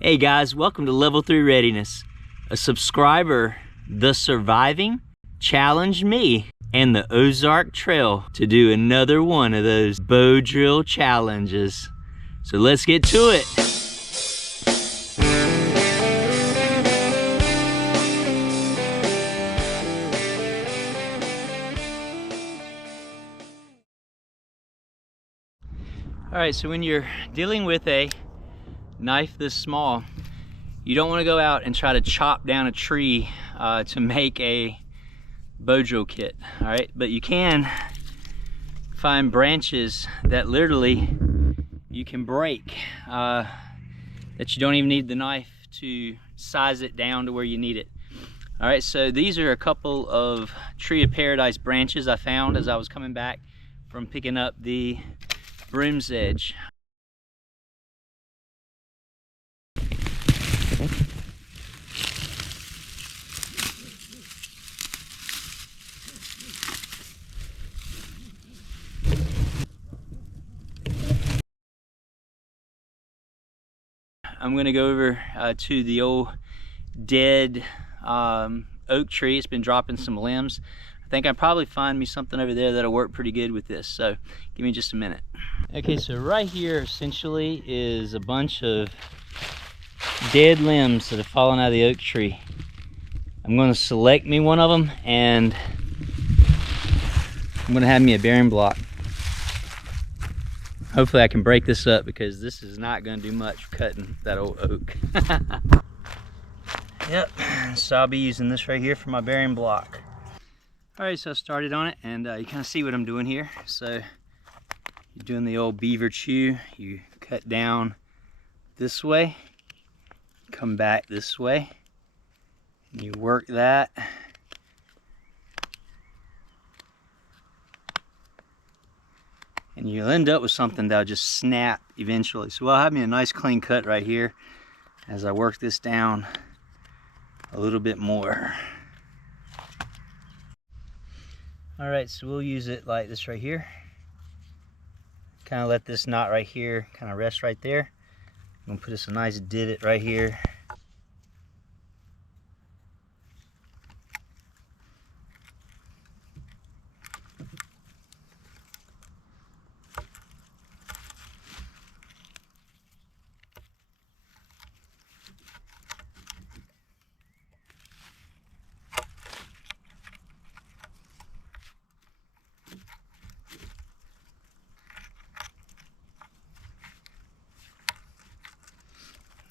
Hey guys, welcome to Level 3 Readiness. A subscriber, The Surviving, challenged me and the Ozark Trail to do another one of those bow drill challenges. So let's get to it. All right, so when you're dealing with a knife this small, you don't want to go out and try to chop down a tree to make a bow drill kit. All right, but you can find branches that literally you can break, that you don't even need the knife to size it down to where you need it. All right, so these are a couple of Tree of Paradise branches I found as I was coming back from picking up the Broom's Edge. I'm gonna go over to the old dead oak tree. It's been dropping some limbs. I think I'll probably find me something over there that'll work pretty good with this. So give me just a minute. Okay, so right here essentially is a bunch of dead limbs that have fallen out of the oak tree. I'm gonna select me one of them and I'm gonna have me a bearing block. Hopefully I can break this up because this is not going to do much cutting that old oak. Yep, so I'll be using this right here for my bearing block. Alright, so I started on it and you kind of see what I'm doing here. So you're doing the old beaver chew. You cut down this way, come back this way, and you work that. And you'll end up with something that'll just snap eventually. So I'll have me a nice clean cut right here as I work this down a little bit more. All right, so we'll use it like this right here. Kind of let this knot right here kind of rest right there. I'm gonna put us a nice divot right here.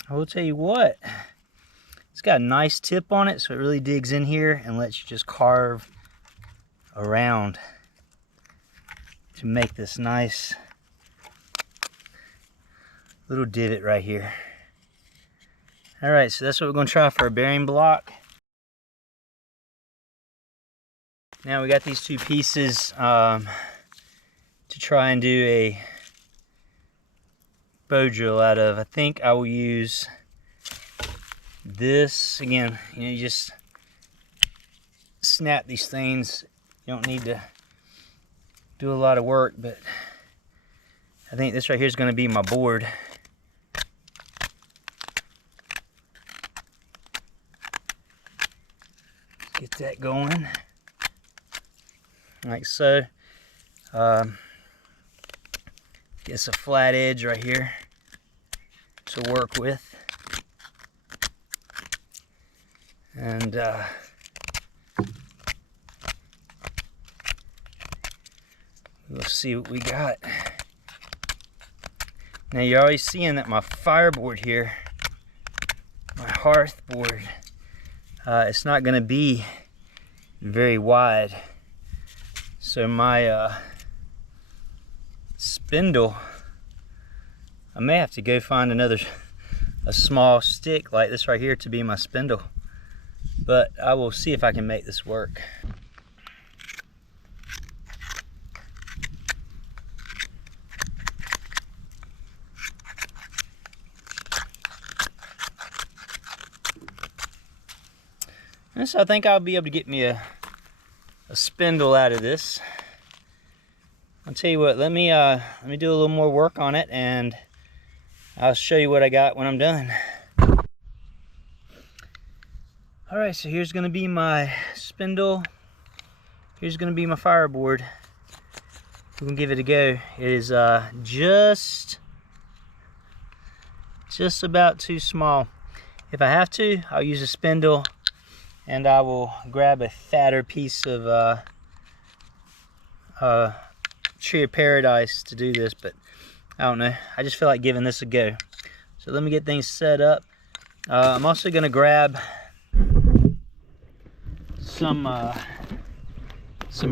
I will tell you what, it's got a nice tip on it, so it really digs in here and lets you just carve around to make this nice little divot right here. All right, so that's what we're going to try for a bearing block. Now we got these two pieces to try and do a bow drill out of. I think I will use this again. You just snap these things. You don't need to do a lot of work, but I think this right here is going to be my board. Get that going like so. It's a flat edge right here to work with, and we'll see what we got. Now you're always seeing that my fireboard here, my hearth board, it's not going to be very wide, so my spindle, I may have to go find a small stick like this right here to be my spindle, but I will see if I can make this work. And so I think I'll be able to get me a spindle out of this. I'll tell you what, let me do a little more work on it and I'll show you what I got when I'm done. All right, so here's gonna be my spindle. Here's gonna be my fireboard. We're gonna give it a go. It is just about too small. If I have to, I'll use a spindle and I will grab a fatter piece of Tree of Paradise to do this, but I don't know. I just feel like giving this a go. So let me get things set up. I'm also gonna grab some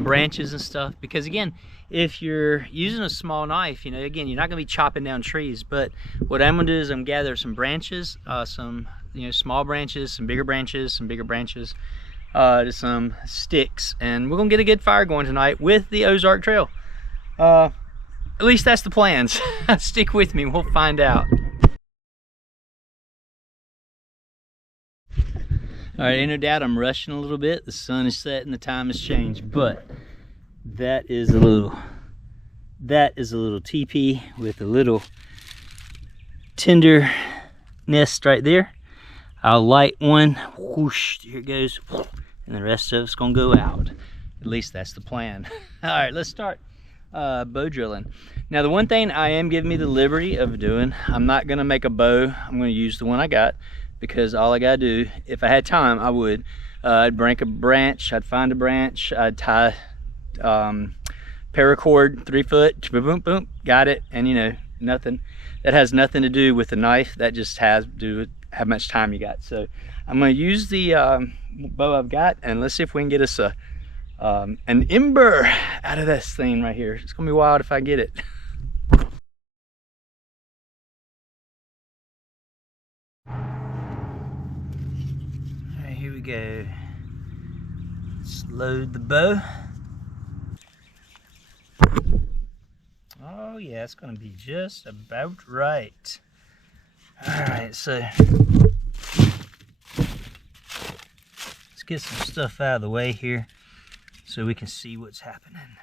branches and stuff, because again, if you're using a small knife, you know, again, you're not gonna be chopping down trees, but what I'm gonna do is I'm gonna gather some branches, some, you know, small branches, some bigger branches, to some sticks, and we're gonna get a good fire going tonight with the Ozark Trail. At least that's the plans. Stick with me, we'll find out. All right, ain't no doubt I'm rushing a little bit. The sun is setting, the time has changed, but that is a little teepee with a little tinder nest right there. I'll light one, whoosh, here it goes, and the rest of it's gonna go out. At least that's the plan. All right, let's start bow drilling. Now, the one thing I am giving me the liberty of doing, I'm not gonna make a bow. I'm gonna use the one I got, because all I gotta do, if I had time, I would. I'd break a branch, I'd find a branch, I'd tie paracord 3 foot, boom, boom, got it. And you know, nothing, that has nothing to do with the knife. That just has to do with how much time you got. So I'm gonna use the bow I've got, and let's see if we can get us an ember out of this thing right here. It's gonna be wild if I get it. Alright, here we go. Let's load the bow. Oh yeah, it's gonna be just about right. Alright, so let's get some stuff out of the way here so we can see what's happening.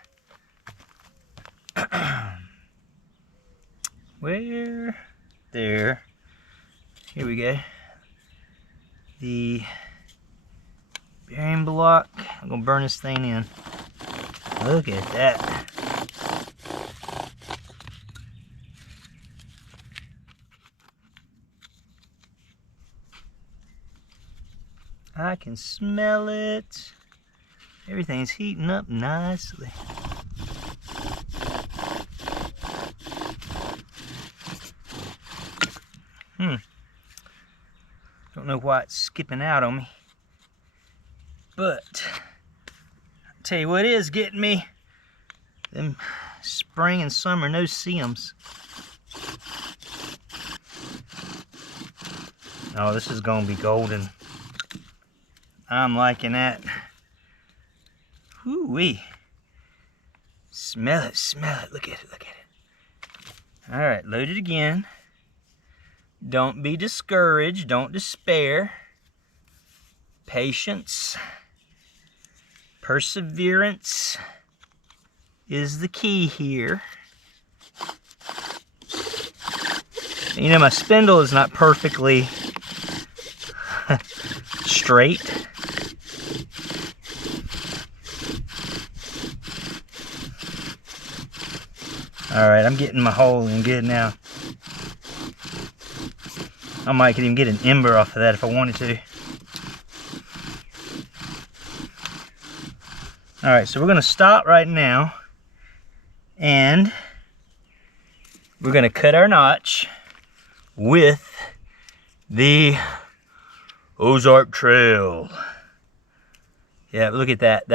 Where? There. Here we go. The bearing block. I'm gonna burn this thing in. Look at that. I can smell it. Everything's heating up nicely. Don't know why it's skipping out on me, but I'll tell you what is getting me. Them spring and summer no-see-ums. Oh, this is gonna be golden. I'm liking that. Whoo-wee. Smell it, smell it. Look at it, look at it. All right, load it again. Don't be discouraged, don't despair. Patience, perseverance is the key here. You know, my spindle is not perfectly straight. All right, I'm getting my hole in good now. I might could even get an ember off of that if I wanted to. All right, so we're gonna stop right now and we're gonna cut our notch with the Ozark Trail. Yeah, look at that.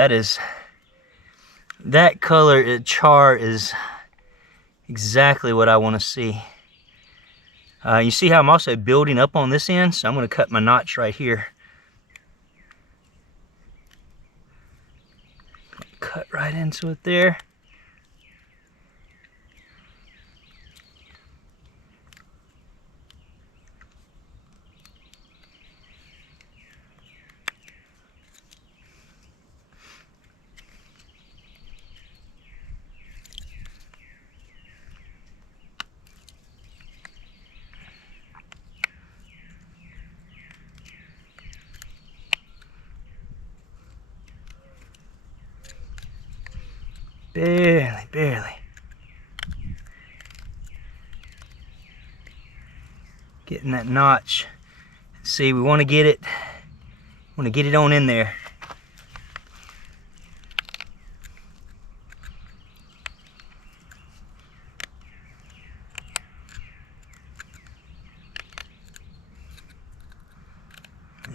That color char is exactly what I want to see. You see how I'm also building up on this end, so I'm going to cut my notch right here. Cut right into it there. Barely, barely. Getting that notch. See, we want to get it on in there.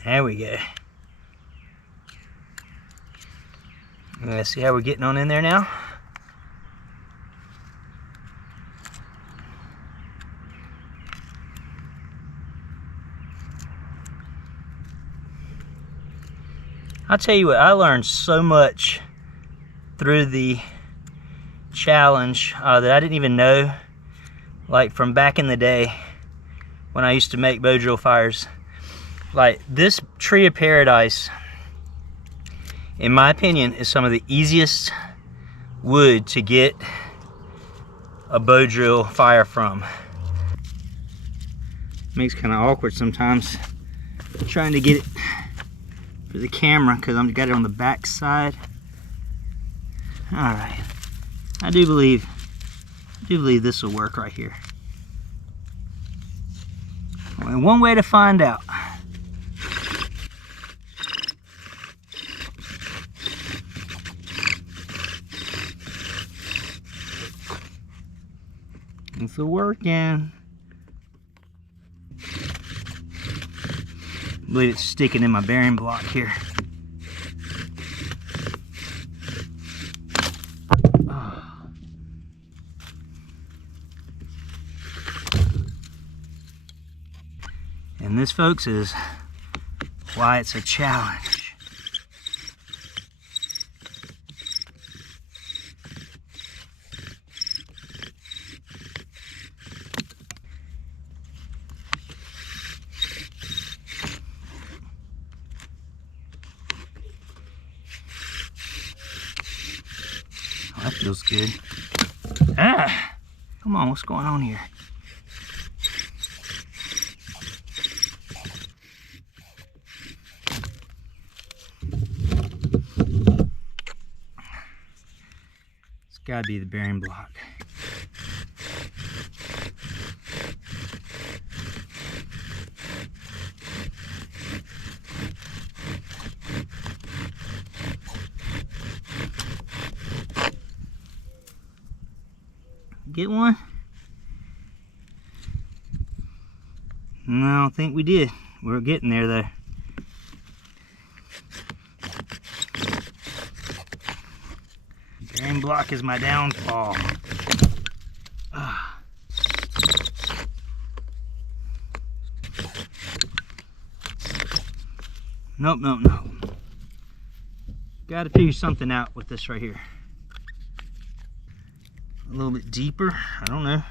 There we go. Let's see how we're getting on in there now. I'll tell you what, I learned so much through the challenge that I didn't even know, like from back in the day when I used to make bow drill fires. Like this Tree of Paradise, in my opinion, is some of the easiest wood to get a bow drill fire from. Makes kind of awkward sometimes trying to get it for the camera because I've got it on the back side. All right, I do believe this will work right here. Only one way to find out. It's working. I believe it's sticking in my bearing block here. Oh. And this, folks, is why it's a challenge. That feels good. Ah! Come on, what's going on here? It's gotta be the bearing block. Get one? No, I don't think we did. We're getting there though. Bearing block is my downfall. Nope, nope, nope. Got to figure something out with this right here. A little bit deeper, I don't know.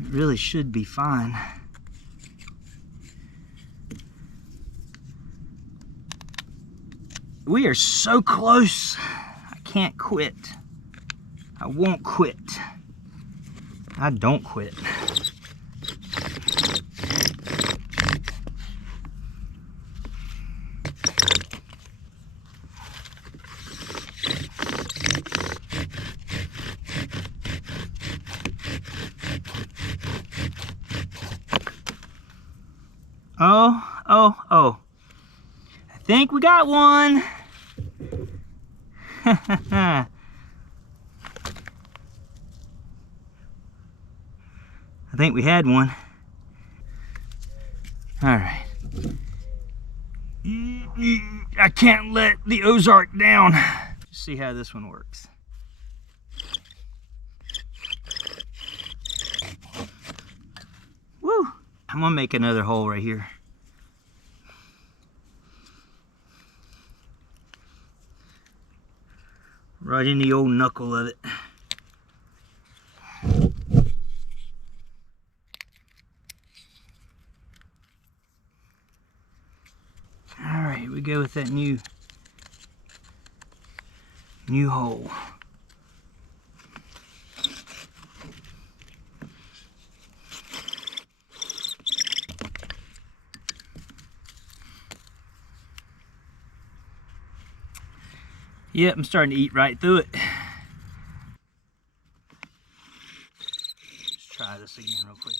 It really should be fine. We are so close. I can't quit. I won't quit. I don't quit. Oh. I think we got one. I think we had one. All right. I can't let the Ozark down. Let's see how this one works. Woo! I'm gonna make another hole right here. Right in the old knuckle of it. All right, we go with that new hole. Yep, I'm starting to eat right through it. again real quick.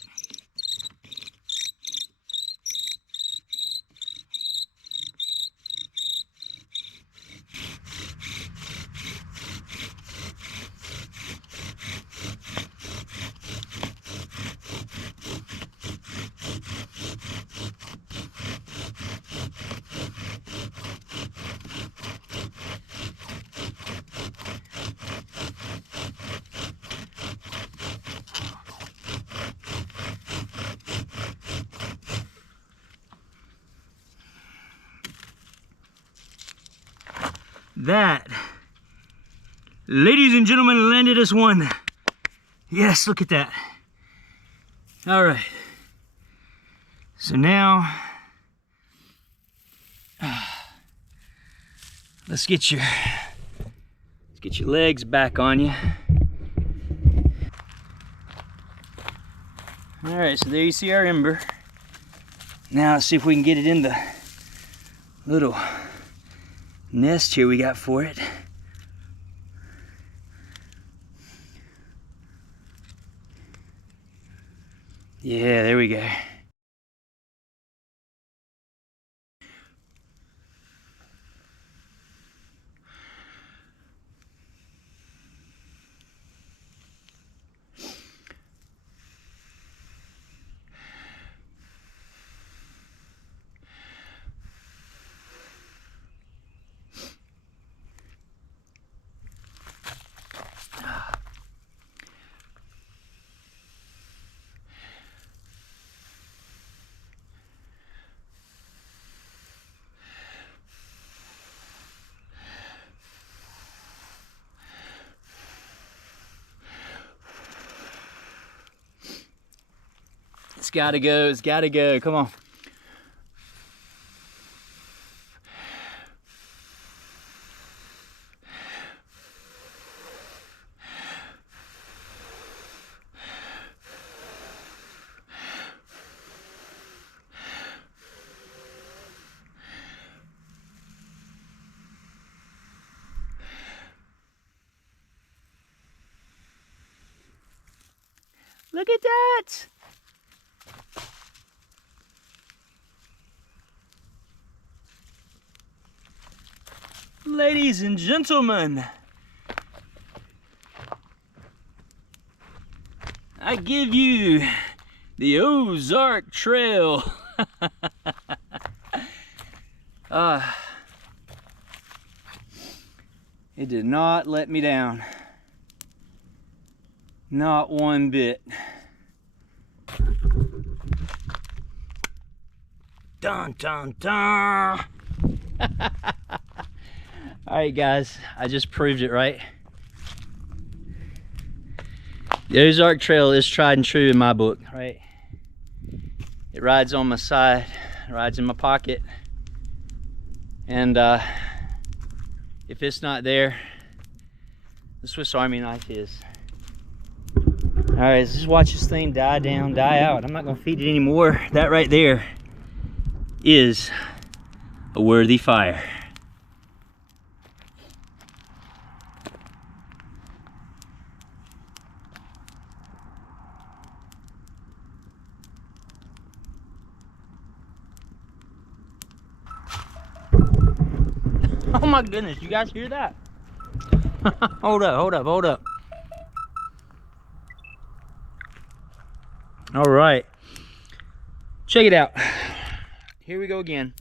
That, ladies and gentlemen, landed us one. Yes, look at that. All right. So now, let's get your legs back on you. All right, so there you see our ember. Now let's see if we can get it in the little nest here we got for it. Yeah, there we go. It's gotta go, it's gotta go, come on. Look at that! Ladies and gentlemen, I give you the Ozark Trail. It did not let me down. Not one bit. Dun dun dun! All right, guys, I just proved it, right? The Ozark Trail is tried and true in my book, right? It rides on my side, it rides in my pocket, and if it's not there, the Swiss Army knife is. All right, let's just watch this thing die down, die out. I'm not gonna feed it anymore. That right there is a worthy fire. Oh my goodness, you guys hear that? Hold up, hold up, hold up. All right, check it out. Here we go again.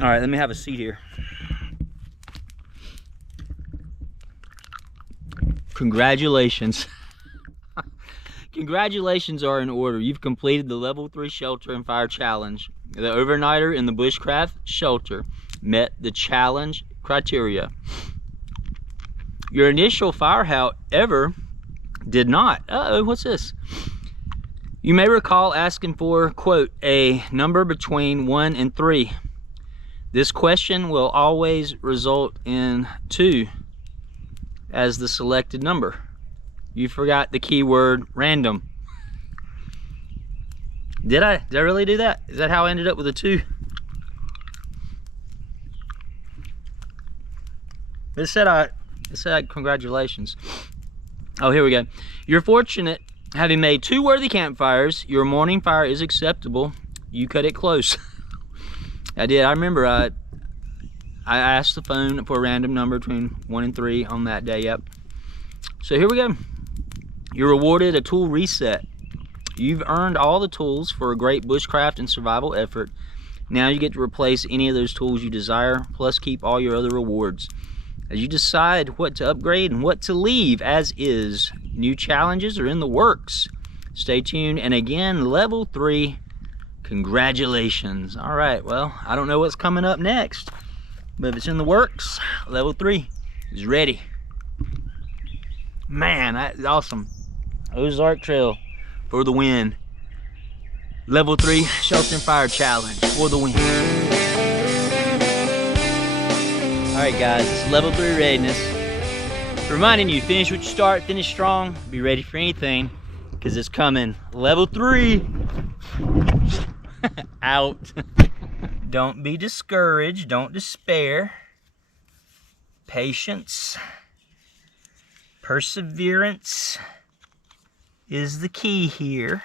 All right, let me have a seat here. Congratulations. Congratulations are in order. You've completed the level 3 shelter and fire challenge. The overnighter in the bushcraft shelter met the challenge criteria. Your initial fire, however, did not. Uh-oh, what's this? You may recall asking for, quote, a number between 1 and 3. This question will always result in 2 as the selected number. You forgot the keyword random. Did I really do that? Is that how I ended up with a 2? It said It said congratulations. Oh, here we go. You're fortunate, having made 2 worthy campfires. Your morning fire is acceptable. You cut it close. I did. I remember I asked the phone for a random number between 1 and 3 on that day. Yep. So here we go. You're rewarded a tool reset. You've earned all the tools for a great bushcraft and survival effort. Now you get to replace any of those tools you desire, plus keep all your other rewards. As you decide what to upgrade and what to leave as is, new challenges are in the works. Stay tuned. And again, level 3, congratulations. All right, well, I don't know what's coming up next, but if it's in the works, level 3 is ready. Man, that's awesome. Ozark Trail for the win. Level 3 Shelter and Fire Challenge for the win. Alright guys, this is level 3 readiness. Reminding you, finish what you start, finish strong, be ready for anything, because it's coming. Level 3. Out. Don't be discouraged, don't despair. Patience, perseverance is the key here.